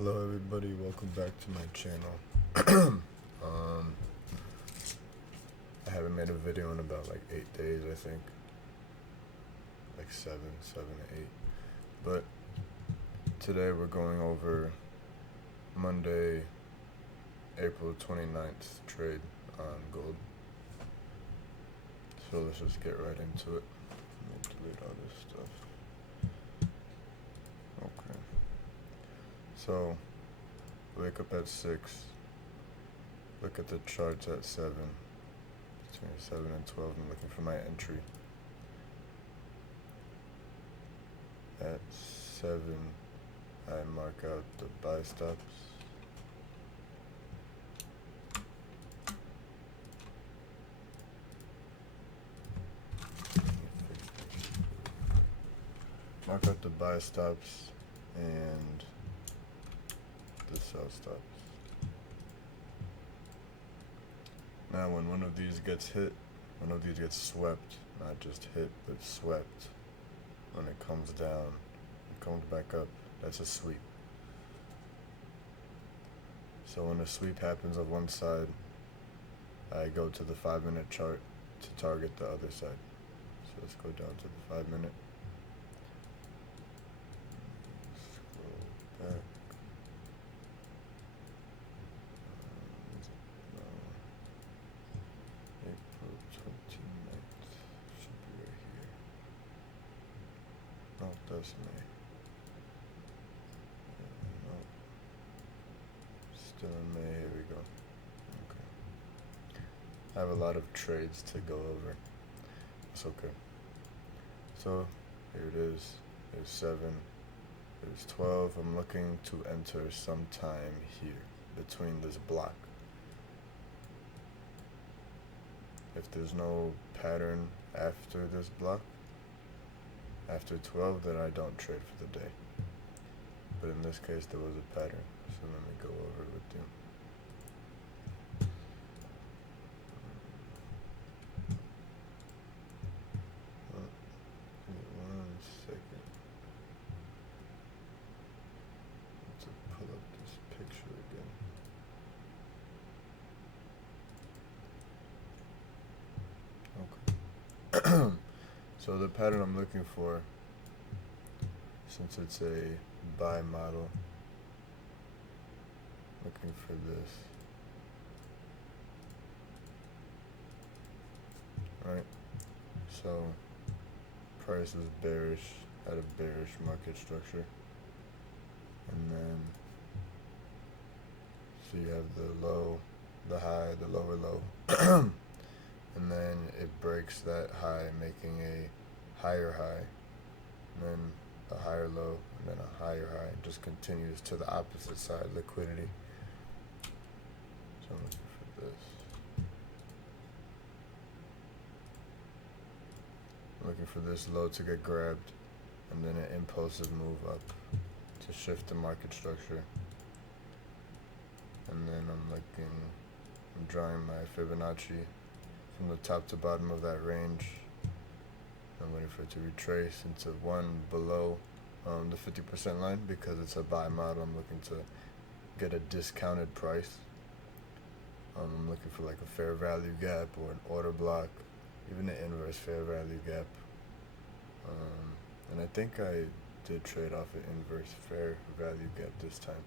Hello everybody, welcome back to my channel. um, I haven't made a video in about like 8 days, I think. Like 7 to 8. But today we're going over Monday, April 29th trade on gold. So let's just get right into it. Let me delete all this stuff. Okay. So, wake up at 6. Look at the charts at 7. Between 7 and 12, I'm looking for my entry. At 7, I mark out the buy stops. Mark out the buy stops and the sell stops. Now when one of these gets hit, one of these gets swept, not just hit, but swept, when it comes down, it comes back up, that's a sweep. So when a sweep happens on one side, I go to the 5-minute chart to target the other side. So let's go down to the 5-minute. Scroll back. April 29th should be right here. No, that's May. No. Still in May, here we go. Okay. I have a lot of trades to go over. It's okay. So, here it is. There's 7. There's 12. I'm looking to enter sometime here, between this block. If there's no pattern after this block, after 12, then I don't trade for the day. But in this case, there was a pattern. So let me go over it with you. Give me 1 second. To pull up this picture again. Okay. So the pattern I'm looking for, since it's a buy model, looking for this. Right? So price is bearish, had a bearish market structure. And then so you have the low, the high, the lower low. And then it breaks that high, making a higher high, and then a higher low, and then a higher high. It just continues to the opposite side, liquidity. So I'm looking for this. I'm looking for this low to get grabbed, and then an impulsive move up to shift the market structure. And then I'm drawing my Fibonacci from the top to bottom of that range. I'm waiting for it to retrace into one below the 50% line because it's a buy model. I'm looking to get a discounted price. I'm looking for like a fair value gap or an order block, even an inverse fair value gap. And I think I did trade off an inverse fair value gap this time.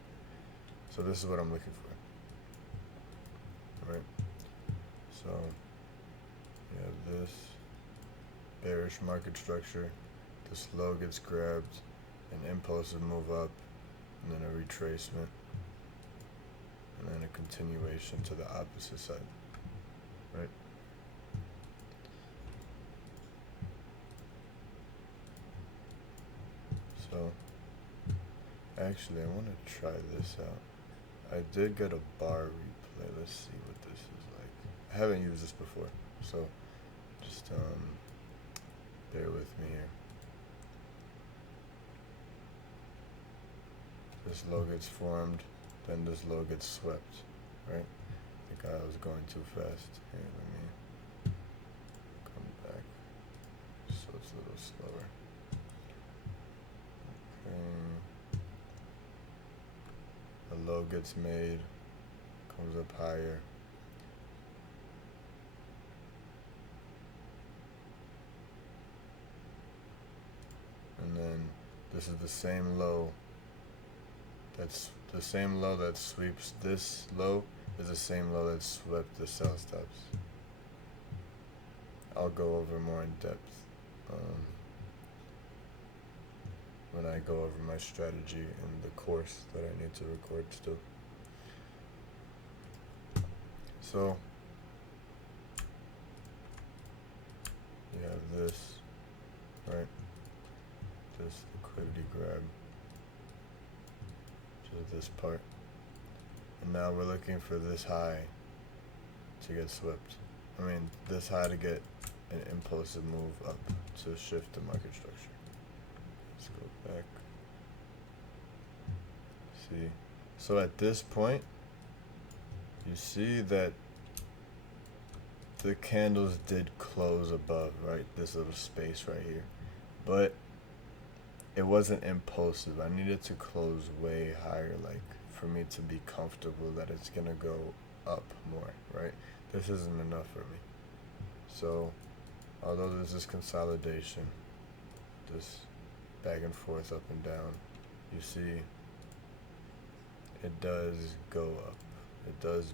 So this is what I'm looking for. Right? So you have this bearish market structure, this low gets grabbed, an impulsive move up, and then a retracement, and then a continuation to the opposite side, right? So, actually I want to try this out. I did get a bar replay, let's see what this is like. I haven't used this before, so just bear with me here. This low gets formed, then this low gets swept, right? I think I was going too fast. Here, let me come back so it's a little slower. Okay. low gets made, comes up higher. And then this is the same low. That's the same low that sweeps this low is the same low that swept the sell stops. I'll go over more in depth when I go over my strategy in the course that I need to record still. So you have this, right? This liquidity grab to this part. And now we're looking for this high to get swept. I mean, this high to get an impulsive move up to shift the market structure. Let's go back. See. So at this point, you see that the candles did close above, right? This little space right here. But it wasn't impulsive. I needed to close way higher, like for me to be comfortable that it's gonna go up more, right? This isn't enough for me. So although there's this consolidation, this back and forth, up and down, you see it does go up. It does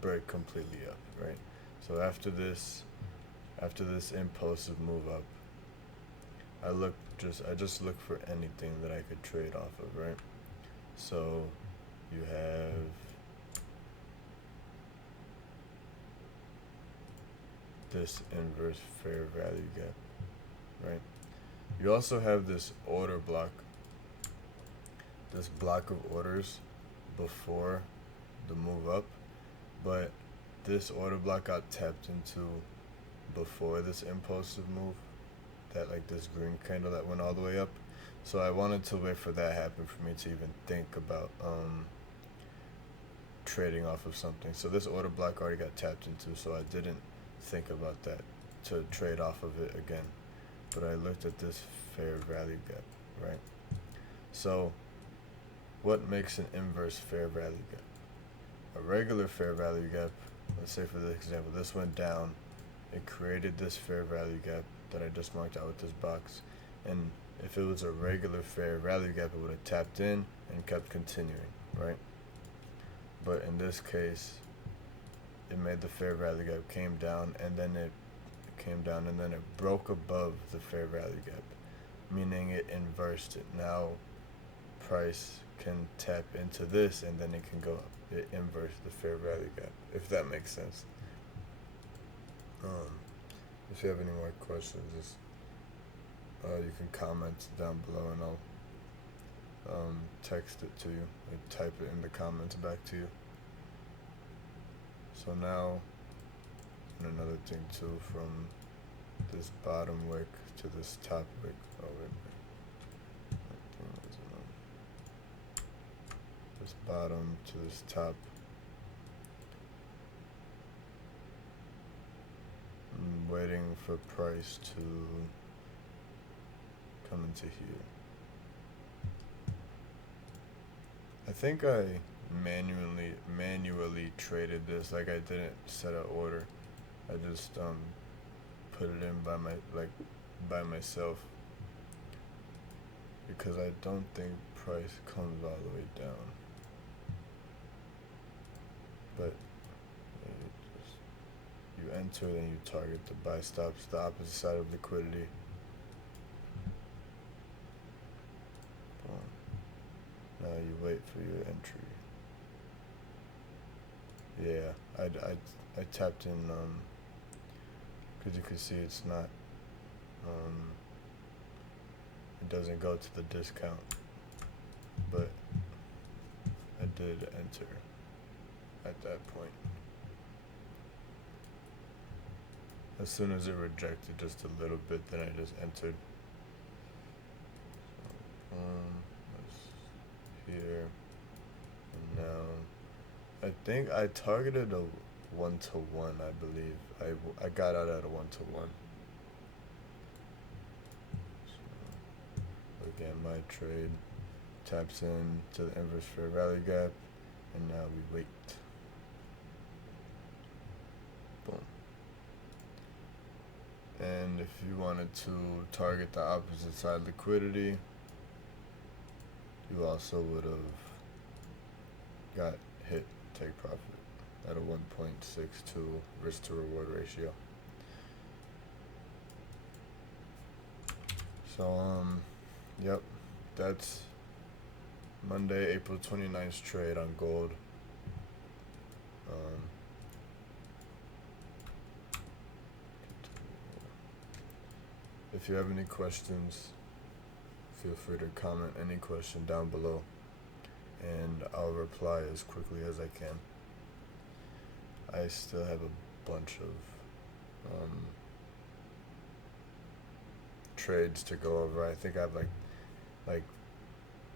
break completely up, right? So after this impulsive move up, I just look for anything that I could trade off of, right? So you have this inverse fair value gap, right? You also have this order block, this block of orders before the move up, but this order block got tapped into before this impulsive move, that like this green candle that went all the way up. So I wanted to wait for that happen for me to even think about trading off of something. So this order block already got tapped into, so I didn't think about that to trade off of it again. But I looked at this fair value gap, right? So what makes an inverse fair value gap? A regular fair value gap, let's say for this example, this went down, it created this fair value gap that I just marked out with this box. And if it was a regular fair value gap, it would have tapped in and kept continuing, right? But in this case, it made the fair value gap, came down, and then it came down, and then it broke above the fair value gap, meaning it inversed it. Now price can tap into this and then it can go up. It inversed the fair value gap, if that makes sense. If you have any more questions, just you can comment down below and I'll text it to you, like type it in the comments back to you. So now, and another thing too, from this bottom wick to this top wick. Oh wait. This bottom to this top. I'm waiting for price to come into here. I think I manually traded this, like I didn't set an order. I just put it in by myself, because I don't think price comes all the way down. But you enter, then you target the buy stops, the opposite side of liquidity. Boom. Now you wait for your entry. Yeah, I tapped in, because you can see it's not, it doesn't go to the discount, but I did enter at that point. As soon as it rejected just a little bit, then I just entered. That's here, and now I think I targeted a 1-to-1. I believe I got out at a 1-to-1. So again, my trade taps in to the inverse fair value gap, and now we wait. Boom. And if you wanted to target the opposite side liquidity, you also would have got hit take profit at a 1.62 risk to reward ratio. So yep, that's Monday, April 29th trade on gold. If you have any questions, feel free to comment any question down below, and I'll reply as quickly as I can. I still have a bunch of trades to go over. I think I have like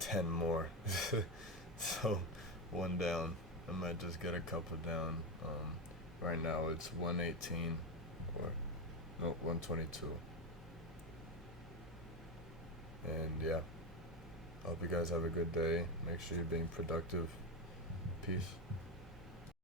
10 more. So one down. I might just get a couple down. Right now it's 118 or no 122. And yeah, I hope you guys have a good day. Make sure you're being productive. Peace.